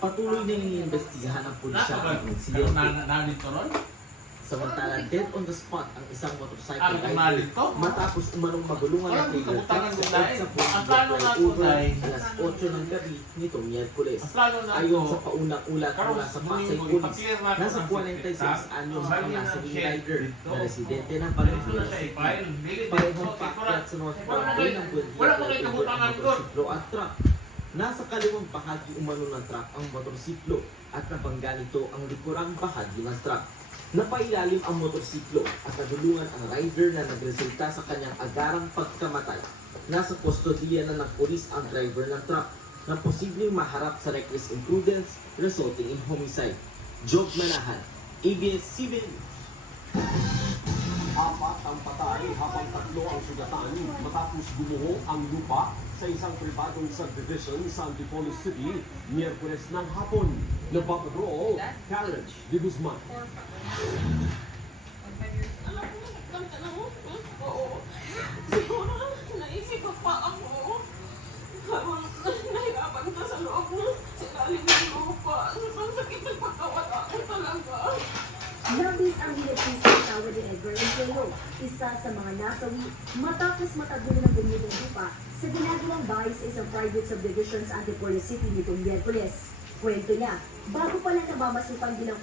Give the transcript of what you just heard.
Patuloy na iniimbestigahan ng pulisya ang insidente. Samantala, dead on the spot ang isang motorcycle rider matapos umanong magulungan ng trigger truck sa EDSA flyover alas 8 ng gabi nitong Miyerkules. Ayon sa paunang ulat mula sa Pasay Police, nasa 46 anyos ang nasabing rider na residente ng Valenzuela City. Parehong paakyat sa North Parkway ng Buendia flyover ang motorsiklo at truck. Nasa kaliwang bahagi umano ng truck ang motorsiklo at nabangga nito ang likurang bahagi ng truck. Napailalim ang motorsiklo at nagulungan ang rider na nagresulta sa kanyang agarang pagkamatay. Nasa kustodiya na ng pulis ang driver ng truck na posibleng maharap sa reckless imprudence resulting in homicide. Job Manahan, ABS-CBN. Apat ang patay habang 3 ang sugatan matapos gumuho ang lupa sa isang pribadong subdivision sa Antipolo City, Miyerkules ng hapon. Nagpapatrol, Karen de Guzman. Alam mo, nagkanta mo? Oo. Siguro, naisip ko pa ako. Habang nahirapan ka sa loob mo, silalim ng lupa. Sobrang sakit ng pagkawala ko talaga. Labis ang hinapis ng asawa ni Edgar Encelo, isa sa mga nasawi matapos matagulo ng bumibong lupa sa ginagawang bahay sa isang private subdivision sa Antipolo City nitong Miyerkules. Kwento niya, bago pa lang namamasukan bilang